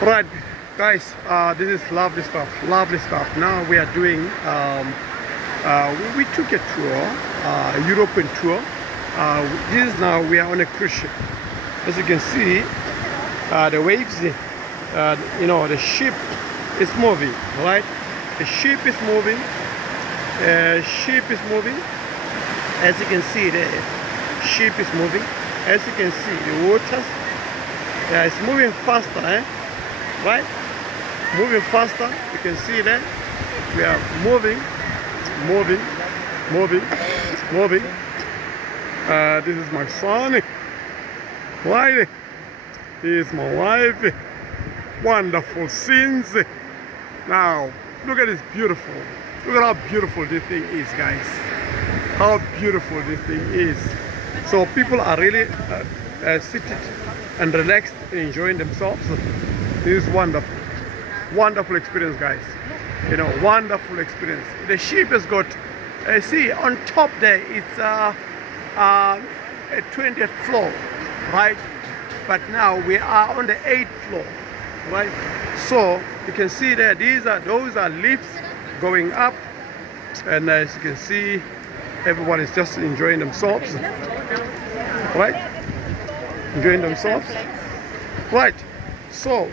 Right, guys, this is lovely stuff, lovely stuff. Now we are doing we took a tour, European tour. This is now we are on a cruise ship. As you can see, the waves, you know, the ship is moving, right? The ship is moving. Ship is moving. As you can see, the ship is moving. As you can see, the waters, it's moving faster, right? Moving faster. You can see that we are moving, moving, moving, moving. This is my son. Right? This is my wife. Wonderful scenes. Now, look at this beautiful. Look at how beautiful this thing is, guys. How beautiful this thing is. So people are really seated and relaxed and enjoying themselves. This is wonderful. Wonderful experience, guys. You know, wonderful experience. The ship has got, see, on top there, it's a 20th floor, right? But now we are on the 8th floor, right? So you can see that those are lifts going up, and as you can see, everyone is just enjoying themselves, right? Enjoying themselves, right? So